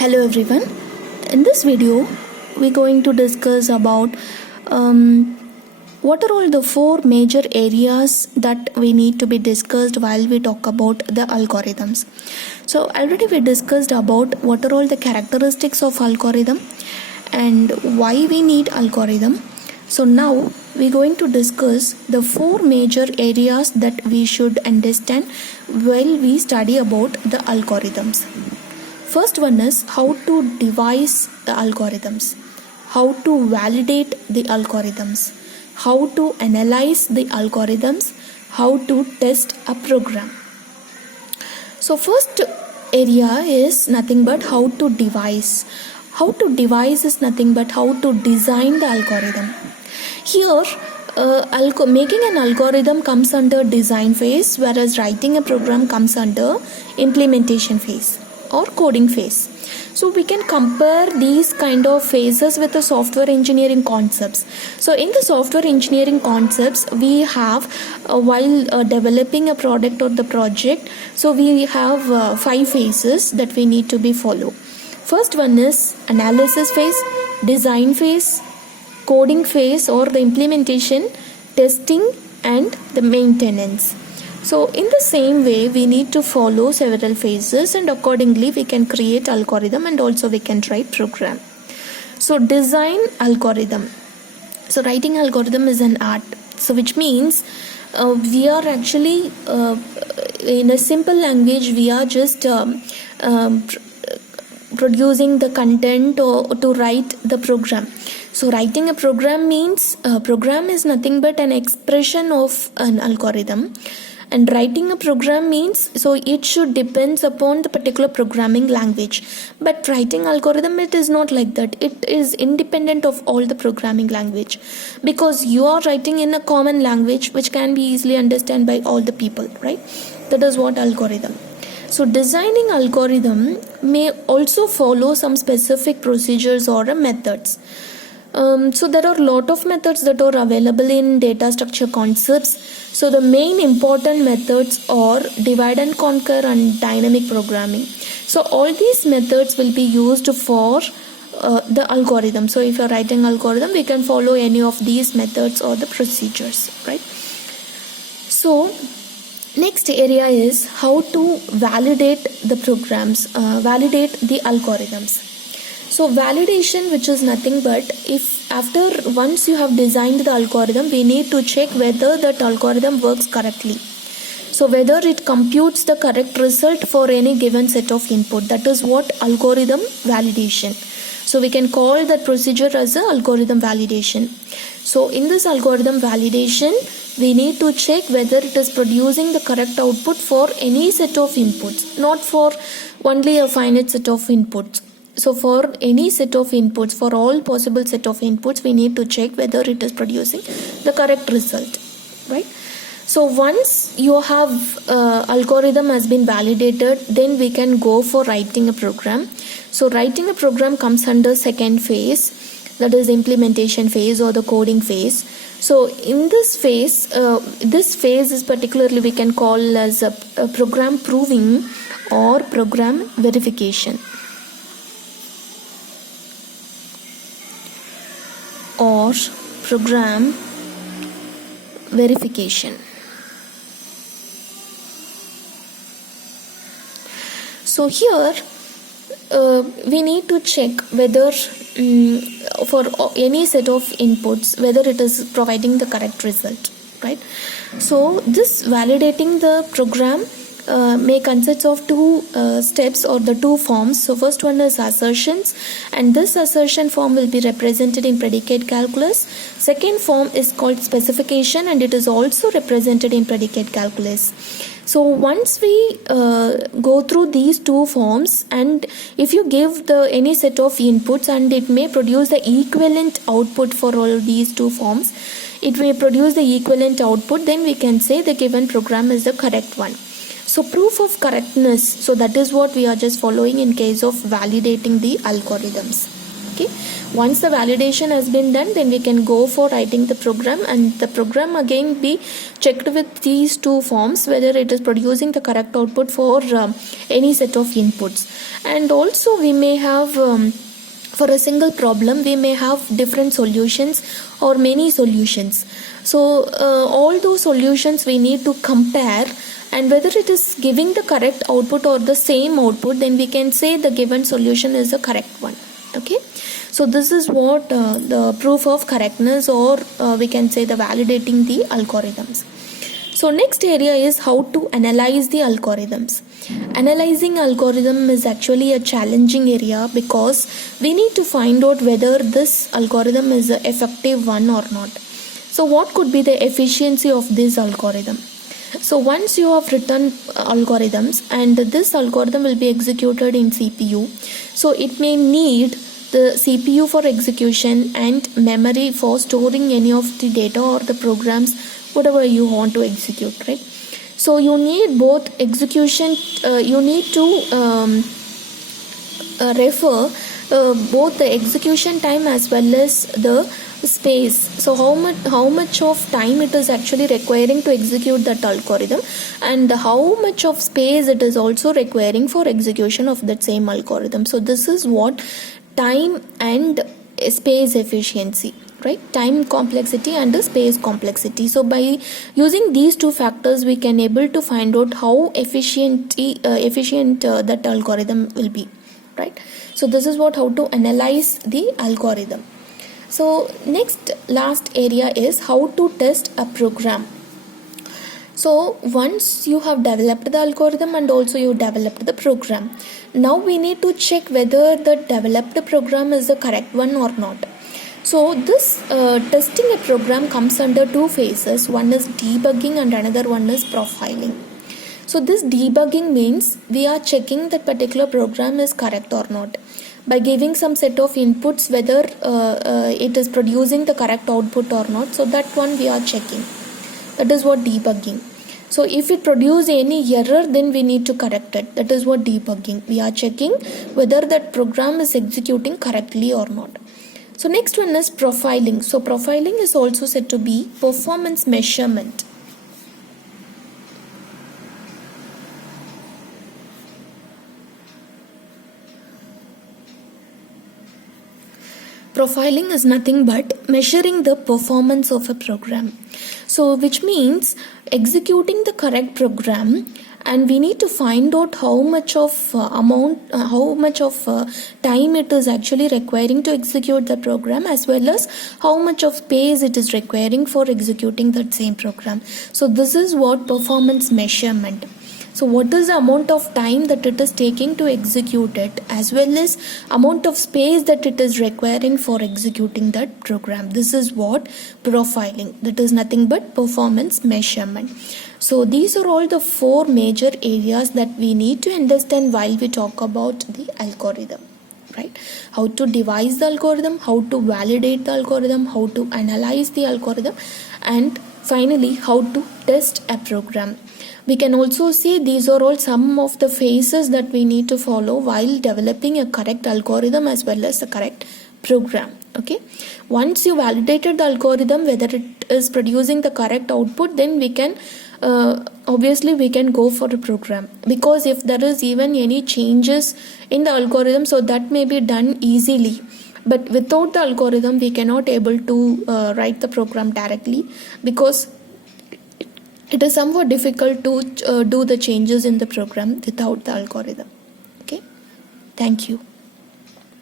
Hello everyone. In this video we're going to discuss about what are all the four major areas that we need to be discussed while we talk about the algorithms. So already we discussed about what are all the characteristics of algorithm and why we need algorithm. So now we're going to discuss the four major areas that we should understand while we study about the algorithms. First one is how to devise the algorithms, how to validate the algorithms, how to analyze the algorithms, how to test a program. So first area is nothing but how to devise. How to devise is nothing but how to design the algorithm. Here making an algorithm comes under design phase, whereas writing a program comes under implementation phase or coding phase. So we can compare these kind of phases with the software engineering concepts. So in the software engineering concepts we have while developing a product or the project, so we have 5 phases that we need to be follow. First one is analysis phase, design phase, coding phase or the implementation, testing and the maintenance. So in the same way we need to follow several phases, and accordingly we can create algorithm and also we can write program. So design algorithm. So writing algorithm is an art. So which means we are actually in a simple language we are just producing the content or to write the program. So writing a program means program is nothing but an expression of an algorithm, and writing a program means so it should depends upon the particular programming language. But writing algorithm, it is not like that. It is independent of all the programming language, because you are writing in a common language which can be easily understood by all the people, right? That is what algorithm. So designing algorithm may also follow some specific procedures or methods. So there are a lot of methods that are available in data structure concepts. So the main important methods are divide and conquer and dynamic programming. So all these methods will be used for the algorithm. So if you are writing algorithm, we can follow any of these methods or the procedures, right? So next area is how to validate the programs, validate the algorithms. So validation, which is nothing but if after once you have designed the algorithm, we need to check whether that algorithm works correctly. So whether it computes the correct result for any given set of input. That is what algorithm validation. So we can call that procedure as a algorithm validation. So in this algorithm validation, we need to check whether it is producing the correct output for any set of inputs, not for only a finite set of inputs. So for any set of inputs, for all possible set of inputs, we need to check whether it is producing the correct result, right? So once you have algorithm has been validated, then we can go for writing a program. So writing a program comes under second phase, that is implementation phase or the coding phase. So in this phase is particularly we can call as a program proving or program verification. Or program verification. So here we need to check whether for any set of inputs whether it is providing the correct result, right? So this validating the program may consist of two steps or the two forms. So first one is assertions, and this assertion form will be represented in predicate calculus. Second form is called specification, and it is also represented in predicate calculus. So once we go through these two forms, and if you give any set of inputs and it may produce the equivalent output for all these two forms, it may produce the equivalent output, then we can say the given program is the correct one. So proof of correctness, so that is what we are just following in case of validating the algorithms. Okay, once the validation has been done, then we can go for writing the program, and the program again be checked with these two forms whether it is producing the correct output for any set of inputs. And also we may have for a single problem we may have different solutions or many solutions. So all those solutions we need to compare, and whether it is giving the correct output or the same output, then we can say the given solution is the correct one. Okay, so this is what the proof of correctness, or we can say the validating the algorithms. So next area is how to analyze the algorithms. Analyzing algorithm is actually a challenging area, because we need to find out whether this algorithm is an effective one or not. So what could be the efficiency of this algorithm? So once you have written algorithms, and this algorithm will be executed in CPU, so it may need the CPU for execution and memory for storing any of the data or the programs whatever you want to execute, right? So you need both execution, you need to refer both the execution time as well as the space. So how much of time it is actually requiring to execute that algorithm, and how much of space it is also requiring for execution of that same algorithm. So this is what time and space efficiency, right? Time complexity and the space complexity. So by using these two factors, we can able to find out how efficient that algorithm will be, right? So this is what how to analyze the algorithm. So next last area is how to test a program. So once you have developed the algorithm and also you developed the program, now we need to check whether the developed program is the correct one or not. So this testing a program comes under two phases. One is debugging and another one is profiling. So this debugging means we are checking that particular program is correct or not by giving some set of inputs whether it is producing the correct output or not. So that one we are checking. That is what debugging. So if it produces any error, then we need to correct it. That is what debugging. We are checking whether that program is executing correctly or not. So next one is profiling. So profiling is also said to be performance measurement. Profiling is nothing but measuring the performance of a program. So which means executing the correct program, and we need to find out how much of time it is actually requiring to execute the program, as well as how much of space it is requiring for executing that same program. So this is what performance measurement. So what is the amount of time that it is taking to execute it, as well as amount of space that it is requiring for executing that program. This is what profiling. That is nothing but performance measurement. So these are all the four major areas that we need to understand while we talk about the algorithm, right? How to devise the algorithm, how to validate the algorithm, how to analyze the algorithm, and finally how to test a program. We can also see these are all some of the phases that we need to follow while developing a correct algorithm as well as the correct program. Okay, once you validated the algorithm whether it is producing the correct output, then we can obviously we can go for a program, because if there is even any changes in the algorithm, so that may be done easily. But without the algorithm we cannot able to write the program directly, because it is somewhat difficult to do the changes in the program without the algorithm. Okay, thank you.